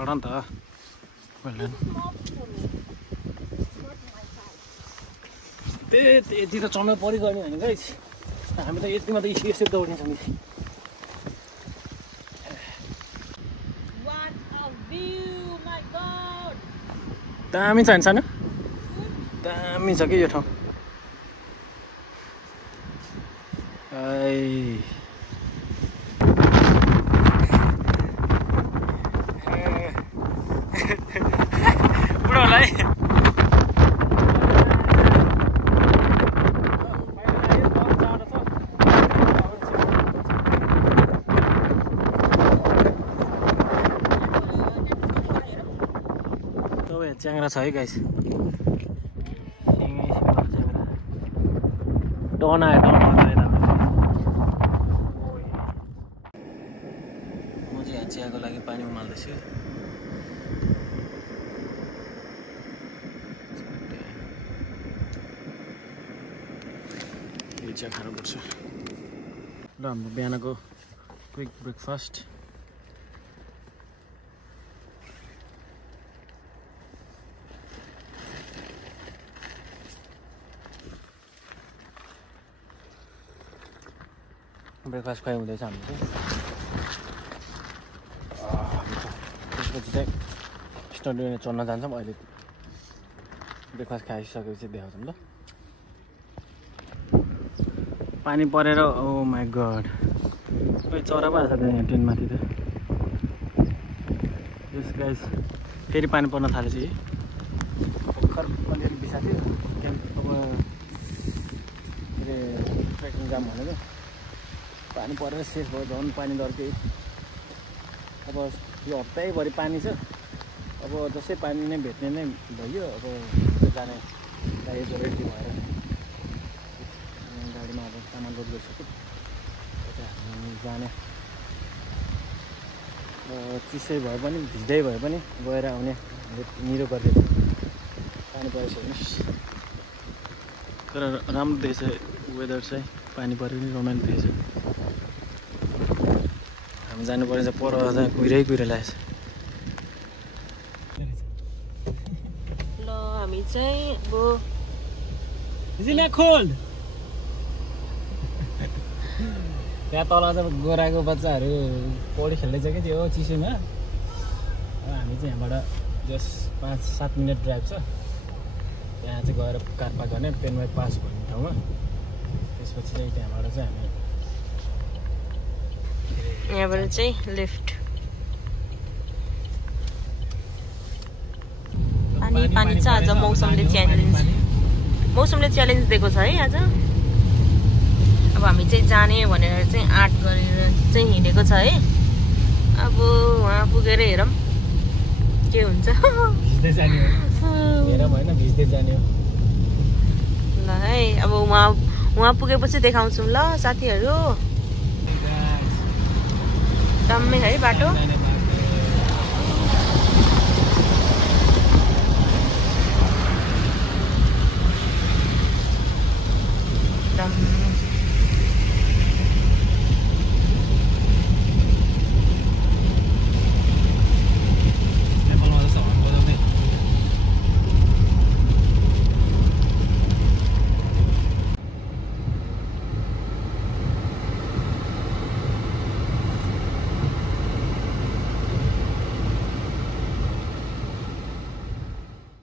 चढ नि त यति त चढ्नु परिगयो नि गाइस हामी त यतिमा त यसो दौडिन्छौँ नि दामी छ नि सानो दामी छ कि यो ठाउँ बुढोलाई च्याङ्रा छ है गाइस डन आयो म चाहिँ यहाँ चियाको लागि पानी उमाल्दैछु यो चिया खानुपर्छ ल हाम्रो बिहानको क्विक ब्रेकफास्ट ब्रेकफास्ट खुवाइ हुँदैछ हाम्रो चाहिँ त्यसपछि चाहिँ स्टुडियोमा चढ्न जान्छौँ अहिले ब्रेकफास्ट खाइसकेपछि देखाउँछौँ ल पानी परेर ओ माई गड खोइ चरा पो आएको छ यहाँ टेन्टमाथि त यस गाइस फेरि पानी पर्न थालेछ है भर्खर अलिअलि बिसा थियो अब के अरे ट्रेकिङ जाम भनेको पानी परेर शेष भयो झन् पानी लड्के अब यो हप्तैभरि पानी छ अब जसै पानी नै भेट्ने नै भयो अब जाने गाडीको रेडी भएर गाडीमा अब सामान लोड गरिसक्यो हामी जाने चिसै भए पनि भिज्दै भए पनि गएर आउने निरो गर्दैछ पानी परिसक्योस् तर राम्रो देखेछ वेदर चाहिँ पानी पऱ्यो पनि रोमान्टिक देखेछ हामी जानुपर्ने चाहिँ पर चाहिँ कुहिरै लागेछ ल हामी चाहिँ अब खोल त्यहाँ तल चाहिँ गोराको बच्चाहरू पौडी खेल्दैछ कि त्यो चिसोमा हामी चाहिँ यहाँबाट जस्ट 5-7 मिनट ड्राइभ छ त्यहाँ चाहिँ गएर कार पार्क गर्ने पेनवाई पास भन्ने ठाउँमा त्यसपछि चाहिँ त्यहाँबाट चाहिँ हामी यहाँबाट चाहिँ लेफ्ट पानी छ आज मौसमले च्यालेन्ज दिएको छ है आज अब हामी चाहिँ जाने भनेर चाहिँ आँट गरेर चाहिँ हिँडेको छ है अब वहाँ पुगेर हेरौँ के हुन्छ भिज्दै जाने हो हेरौँ होइन भिज्दै जाने हो ल है अब वहाँ पुगेपछि देखाउँछौँ ल साथीहरू दामी है बाटो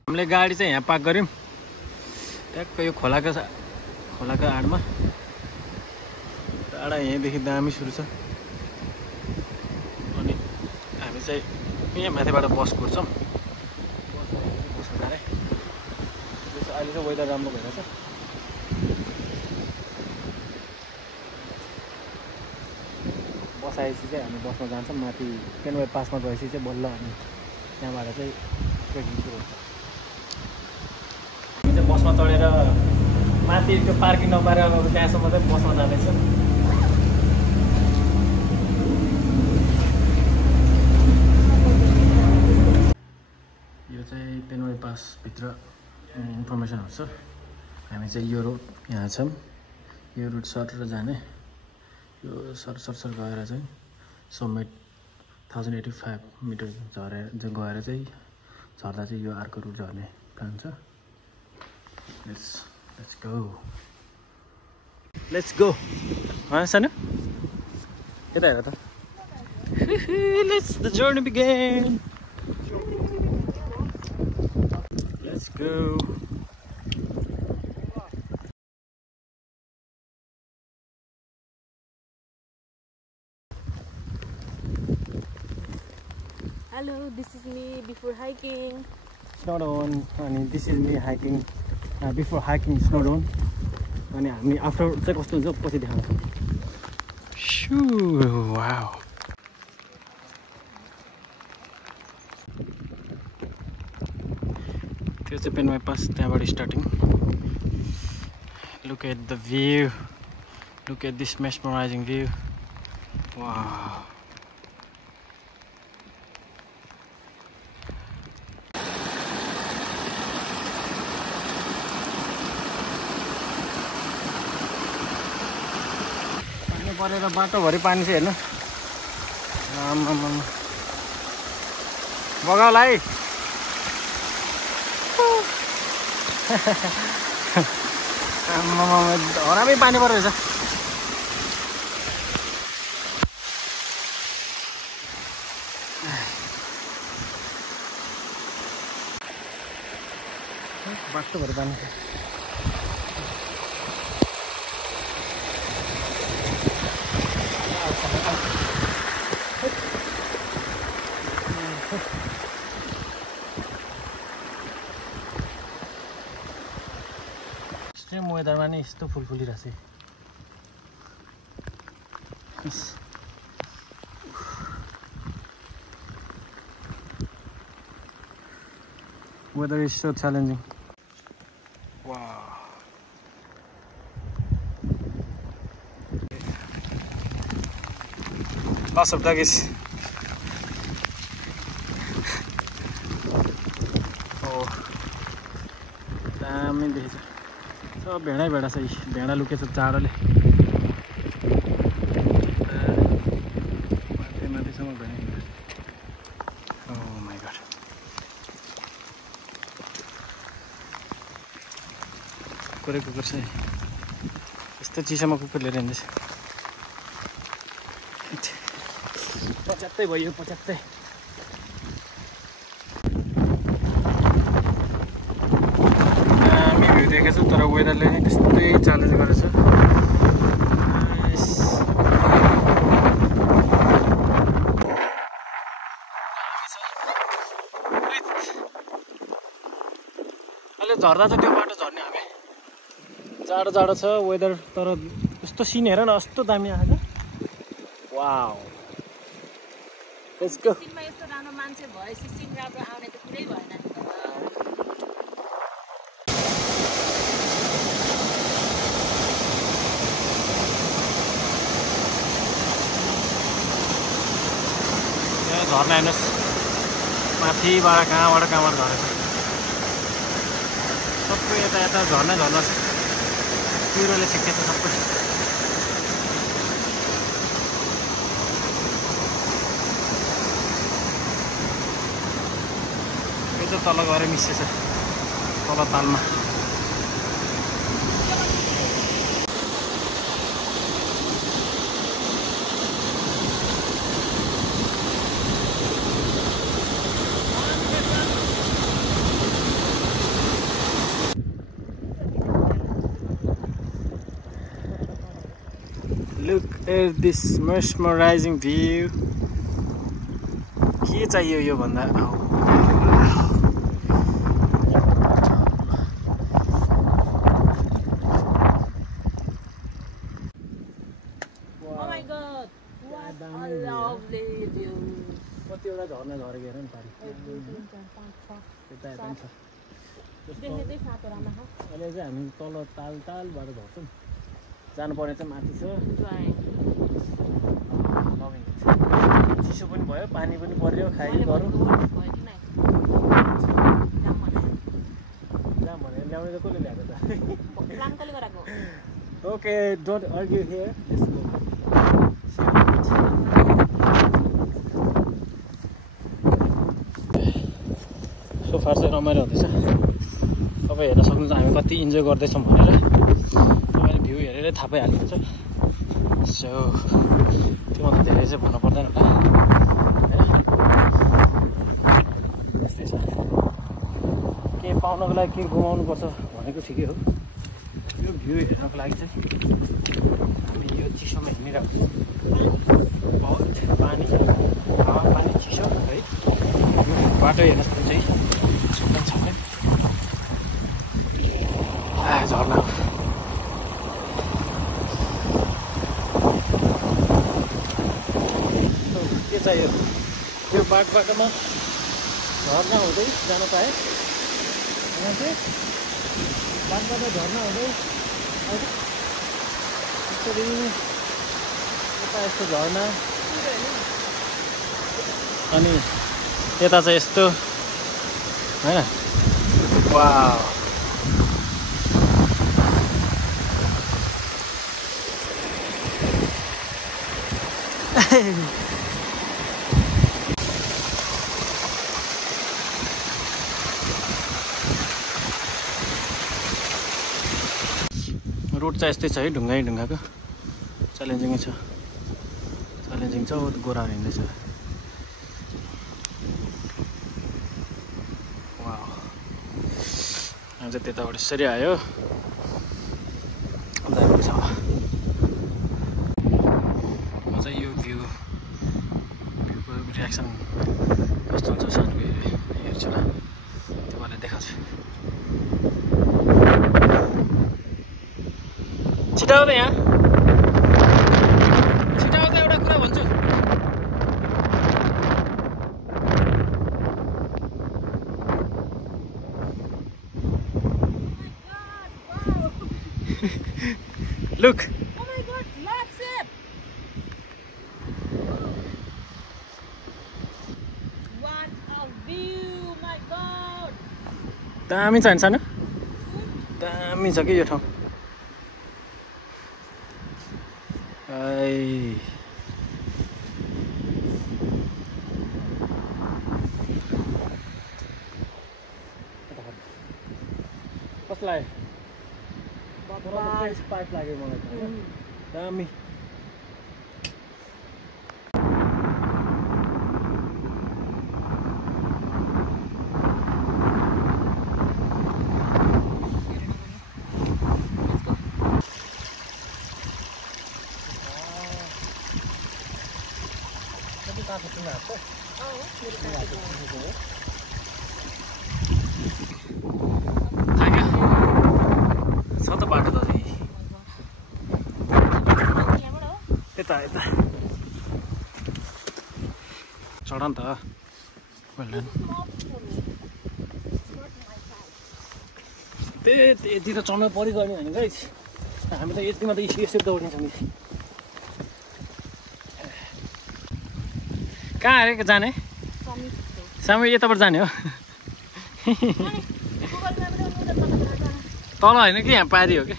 हामीले गाडी चाहिँ यहाँ पार्क गऱ्यौँ ट्याक्क यो खोलाको आडमा टाढा यहीँदेखि दामी सुरु छ अनि हामी चाहिँ यहाँ माथिबाट बस कुर्छौँ अहिले चाहिँ वेदर राम्रो भइरहेछ बस आएपछि चाहिँ हामी बसमा जान्छौँ माथि पेनवाई पासमा गएपछि चाहिँ बल्ल अनि त्यहाँबाट चाहिँ ट्रेकिङ सुरु हुन्छ बसमा चढेर माथि त्यो पार्किङ नपाएर अब त्यहाँसम्म चाहिँ बसमा जाँदैछ यो चाहिँ पेनवाई पासभित्र इन्फर्मेसनहरू छ हामी चाहिँ यो रोड यहाँ छौँ यो रुट सर जाने यो सर गएर चाहिँ समेत 1085 मिटर झरेर गएर चाहिँ झर्दा चाहिँ यो अर्को रुट झर्ने प्लान छ। लेट्स गो सानो यता हेर त। Let's the journey begin. Let's go. Hello, this is me before hiking. Snowdon, and this is me hiking before hiking Snowdon. अनि हामी आफ्टर चाहिँ कस्तो हुन्छ पछि देखाउँछ। वाउ त्यो चाहिँ पेन बाइपास त्यहाँबाट starting. Look at the view, look at this mesmerising view. Wow परेर बाटोभरि पानी छ हेर्नु। बगाउला है। हरामै पानी परेको छ। बाटोभरि पानी छ। एक्सट्रिम वेदरमा नै यस्तो फुल फुलिरहेछ। Weather is so challenging. Wow. Lots of doggies. Oh. दामी देखेछ। सब भेडा छ। भेडा लुकेछ चारोले। माथिसम्म भेडा। Oh my god. कुकुर छ। यस्तो चिसोमा कुकुर लिएर हिँड्दैछ। पच्यात्तै भयो 75। दामी भ्यू देखेछु तर वेदरले नै त्यस्तै च्यालेन्ज गरेछ। अहिले झर्दा चाहिँ त्यो बाटो झर्ने हामी। जाडो छ वेदर तर यस्तो सिन हेर न कस्तो दामी आएको छ। Wow let's go. सिनमा यस्तो राम्रो मान्छे भएपछि सिन राम्रो आउने त कुरै भएन। झर्ना हेर्नुहोस् माथिबाट कहाँबाट झरेछ। सबै यता झर्ना छ। पिरोले सिकेछ सबै। यो चाहिँ तल गएर मिसेछ तल तालमा। Look at this mesmerizing view. के चाहियो यो भन्दा। Oh my god. What a lovely view. कतिवटा झर्ना झरेको हेर नि पारि। यता पनि छ। देख्ने चाहिँ सातवटामा छ। अहिले चाहिँ हामी तल तालबाट झर्छौँ। जानुपर्ने चाहिँ माथि छ। चिसो पनि भयो पानी पनि पर्यो खाइ गरौँ। जाम भनेर ल्याउने चाहिँ कसले ल्याएको त। Okay don't argue here. ठहर चाहिँ रमाइलो हुँदैछ। तपाईँ हेर्न सक्नुहुन्छ हामी कति इन्जोय गर्दैछौँ भनेर। तपाईँले भ्यू हेरेरै थाहा पाइहाल्नुहुन्छ। सो त्योभन्दा धेरै चाहिँ भन्नु पर्दैन होला होइन। यस्तै छ, के पाउनको लागि के गुमाउनुपर्छ भनेको ठिकै हो। यो भ्यू हेर्नको लागि चाहिँ हामी यो चिसोमा हिँडिरहेको छौँ। बहुत पानी छ, हावा पानी चिसो है। बाटो हेर्न सक्नुहुन्छ है, सुक्खा छक्कै झर्ना के चाहियो। यो बाटोमा झर्ना हुँदै जान पाएँ। यहाँ चाहिँ बाटोबाट झर्ना हुँदै यसरी यता यस्तो झर्ना, अनि यता चाहिँ यस्तो होइन। वाउ, रोड चाहिँ यस्तै छ है, ढुङ्गाको च्यालेन्जिङै छ। च्यालेन्जिङ छ, गोराहरू हिँड्दैछ। वाउ, हामी चाहिँ त्यताबाट यसरी आयो। दामी छ। म चाहिँ यो भ्यूको रियाक्सन कस्तो हुन्छ सानो हेर्छु ल, तपाईँलाई देखाउँछु। छिटो आउँदा यहाँ, छिटो आउँदा एउटा कुरा भन्छु। Look. Oh my god, lots of. What a view, my god. दामी छ नि सानो, दामी छ कि यो ठाउँ। कस्तो लाग्यो? पाइप लाग्यो मलाई त दामी। छ त बाटो त यता यता चढ नि त। यति त चढ्नु परिगयो नि गाइस। हामी त यतिमा त यसरी दौडिन्छौँ नि। कहाँ अरे जाने? सामी यताबाट जाने हो। तल होइन कि यहाँ पारी हो कि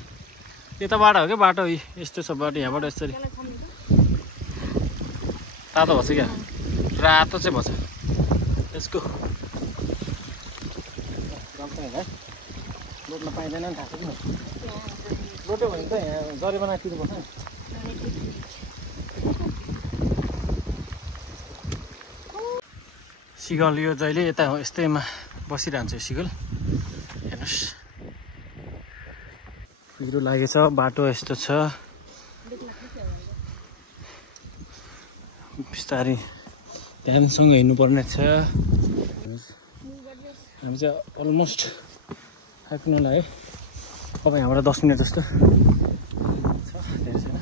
यताबाट हो कि बाटो यस्तो छ बाटो। यहाँबाट यसरी तातो भन्छ क्या, रातो चाहिँ भन्छ यसको। रोड्न पाइँदैन नि, थाहा छ किन? रोड्यो भने त यहाँ जरिमाना तिर्नुपर्छ नि। सिगल यो जहिले यता यस्तैमा बसिरहन्छ सिगल। हेर्नुहोस् हिरो लागेछ, बाटो यस्तो छ। बिस्तारै ध्यानसँग हिँड्नुपर्ने छ। हामी चाहिँ अलमोस्ट आइपुग्न लाग्यो। अब यहाँबाट 10 मिनट जस्तो छ, धेरै छैन।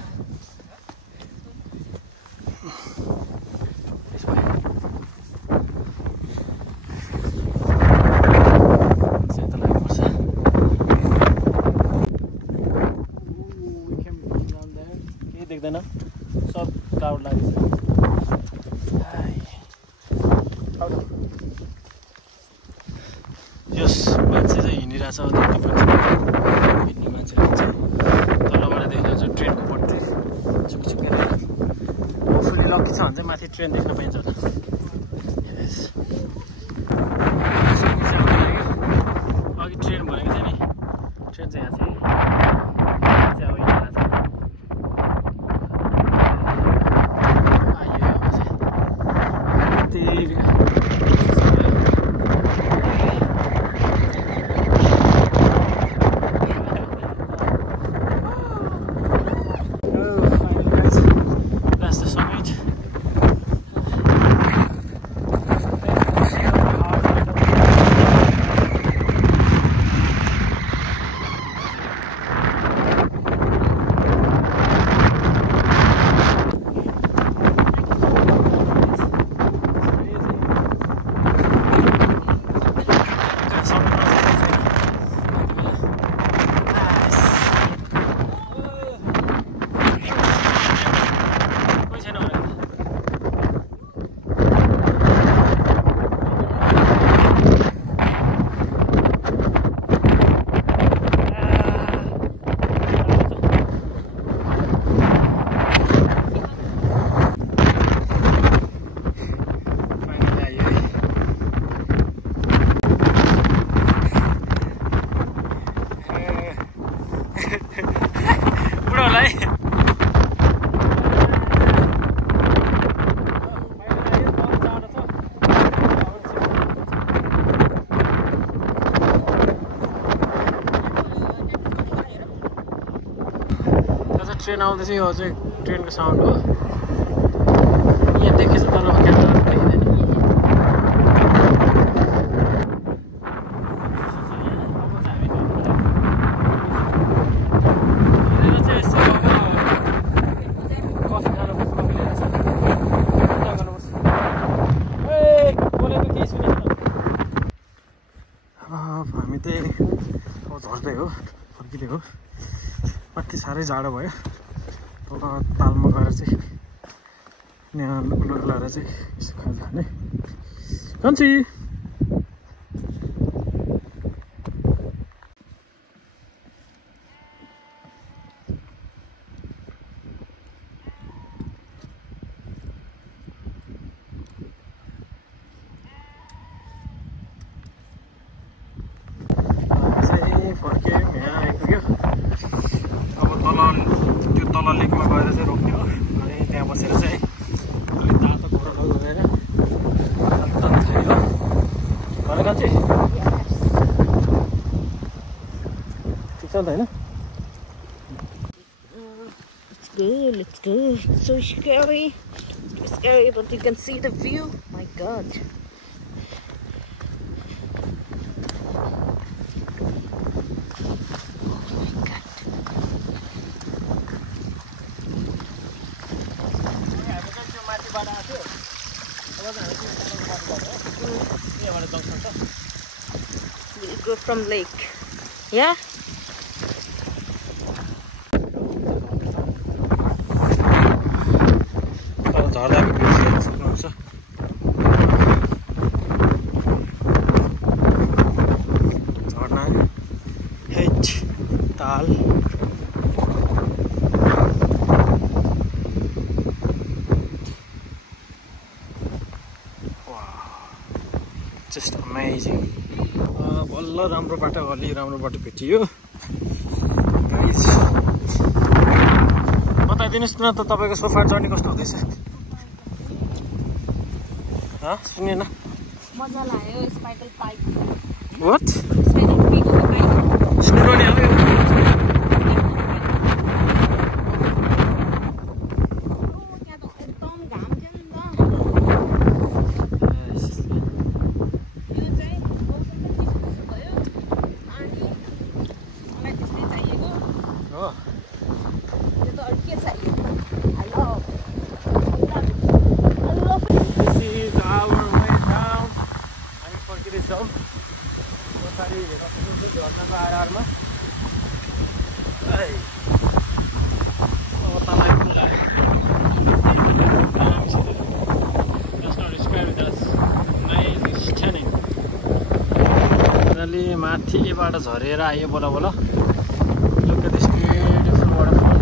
देख्दैन, सब क्राउड लागेछ। यस मान्छे चाहिँ हिँडिरहेछ, हिँड्ने मान्छेहरू चाहिँ तलबाट देख्नुहुन्छ ट्रेनको पट्टि छुकछुकै। होपफुली लक्की छ भने चाहिँ माथि ट्रेन देख्न पाइन्छ होला। ट्रेन आउँदैछ यो चाहिँ ट्रेनको साउन्ड हो यहाँ देखेछ तर क्यामेरा देखिँदैन हामी त्यही अब झर्दै हो फर्किँदै हो माथि साह्रै जाडो भयो अब तालमा गएर चाहिँ यहाँ लुगा लगाएर चाहिँ यसो खाजा खाने कन्छी फर्क्यौँ यहाँ आइपुग्यो अब तल लेकमा गएर चाहिँ रोक्ने हो अनि त्यहाँ बसेर चाहिँ अलिक तातो कुरोहरू गएर तातो खायो घर कान्छी ठिक छ नि त होइन Let's go. It's so scary. It's scary, but you can see the view. My God. We go from lake. Yeah? झर्दाको भ्यू हेर्न सक्नुहुन्छ झर्ना हेच ताल जस्ट अमेजिङ बल्ल राम्रो बाटो अलि राम्रो बाटो भेटियो गाइस बताइदिनुहोस् न त तपाईँको सोफा जर्नी कस्तो हुँदैछ सुनेन मजा लाग्यो स्पाइडल पाइप व्हाट स्पाइडल पाइप सुन्नु नि अब त्यहाँ त एकदम घाम थियो नि त यो चाहिँ मौसम पनि चिसो भयो अनि मलाई त्यस्तै चाहिएको हो यो त अरू के चाहियो हेलो फर्किँदैछौँ पछाडि हेर्न सक्नुहुन्छ झर्नाको आधारमा माथिबाट झरेर आयो बोला बोला Look at this beautiful waterfall.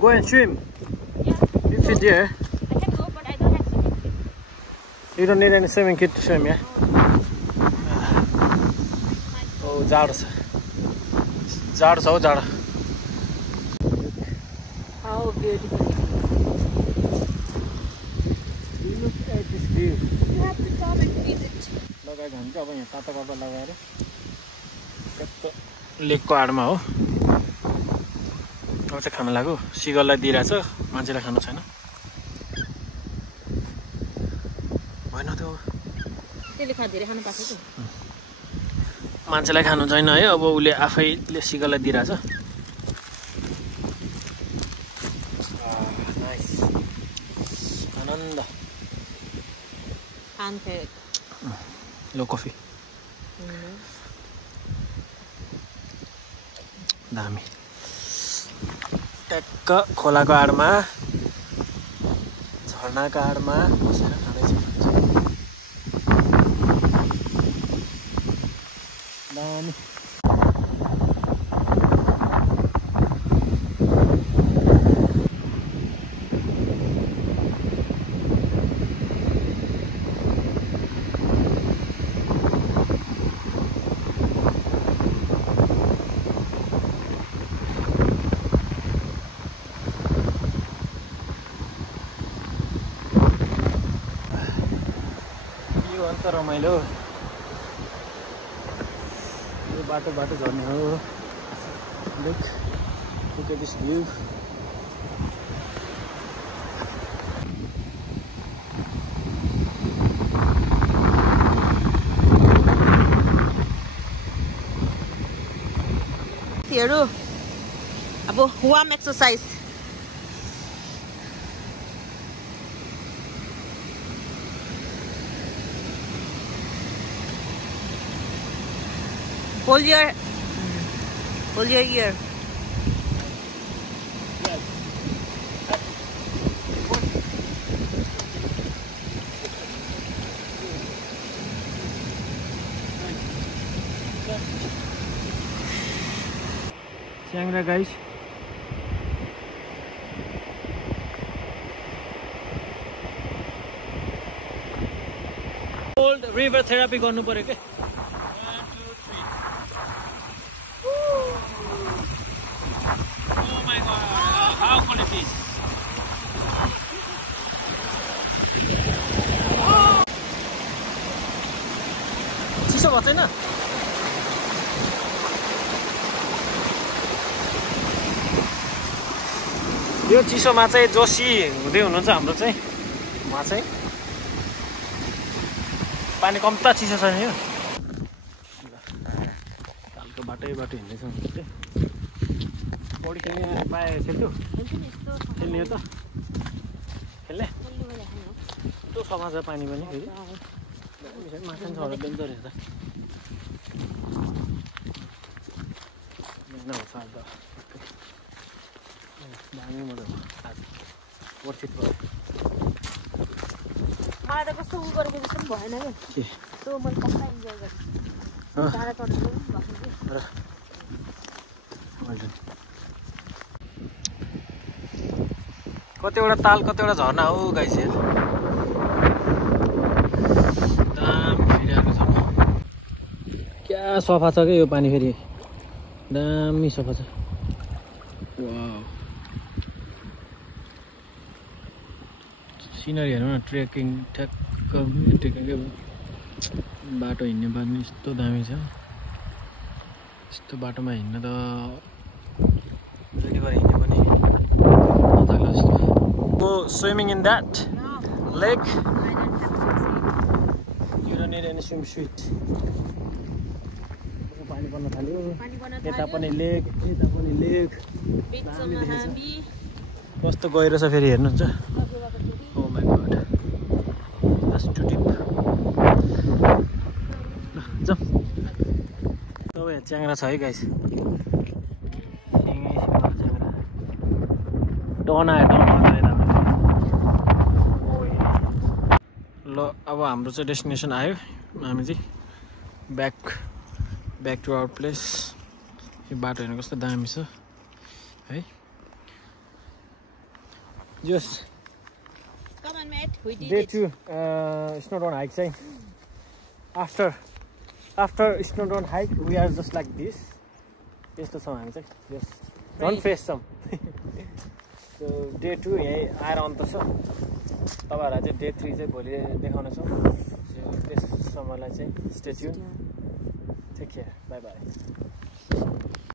Go and swim. You sit there. I can go, but I don't have swimming kit. You don't need any swimming kit to swim, yeah? Oh, जाडो छ हो जाडो. How beautiful. Look at this view. You have to come and visit. लगाएको हुन्छ अब यहाँ तातो कपडा लगाएर कस्तो लेकको आडमा हो. अब चाहिँ खाना लाग्यो सिगललाई दिइरहेछ मान्छेलाई खानु छैन भएन त्यो त्यसले खा धेरै खानु पाएको छ मान्छेलाई खानु छैन है अब उसले आफैले सिगललाई दिइरहेछ नाइस आनन्द लो कफी दामी ट्याक्क खोलाको आडमा झर्नाको आडमा बसेर खाँदैछ दामी रमाइलो बाटो झर्ने हो look at this view Here अब warm exercise hold your ear Chiang guys cold river therapy गर्नु पर्यो के 1 2 3 Oh my god how could it be चिसो भएको छैन यो चिसोमा चाहिँ जोसी हुँदै हुनुहुन्छ हाम्रो चाहिँ उहाँ चाहिँ पानी कम्ता चिसो छैन यो कालको बाटो हिँड्दैछौँ पौडी खेल्ने पाए सेतु खेल्ने हो त खेल्ने कस्तो सफा छ पानी पनि फेरि माछा छ होला डेन्जर रहेछ नहुन्छ अन्त दामी मजा आज वर्षित भयो मलाई त कस्तो उ गरेको जस्तो पनि भएन के त्यो मैले कस्तो इन्जोय गरेँ जाडा चढ्नु पनि भएको कतिवटा ताल कतिवटा झर्ना हो गाइस हेर दामी फिरिरहेको छ क्या सफा छ के यो पानी फेरि दामी सफा छ वाउ सिनरी हेर्नु न ट्रेकिङ ठ्याक्क ट्रेकिङकै बाटो हिँड्ने बानी यस्तो दामी छ यस्तो बाटोमा हिँड्न त रेडी गरेर हिँड्ने पनि नजाग्ला जस्तो Go swimming in that lake. You don't need any swimsuit. पानी पर्न थाल्यो यता पनि लेक बिचमा हामी कस्तो गहिरो छ फेरि हेर्नुहुन्छ Oh my god. That's too deep. जाऊ तपाईँ च्याङ्रा छ है गाइस डन आयो ल अब हाम्रो चाहिँ डेस्टिनेसन आयो हामी चाहिँ ब्याक टु आवर प्लेस यो बाटो हेर्नु कस्तो दामी छ है जस डे 2 स्नोडाउन हाइक चाहिँ after Snowdon hike we are just like this यस्तो छौँ हामी चाहिँ यस रन फेस छौँ सो डे 2 यहीँ आएर अन्त छ तपाईँहरूलाई चाहिँ डे 3 चाहिँ भोलि देखाउनेछौँ सो त्यससम्मलाई चाहिँ stay tune take care bye by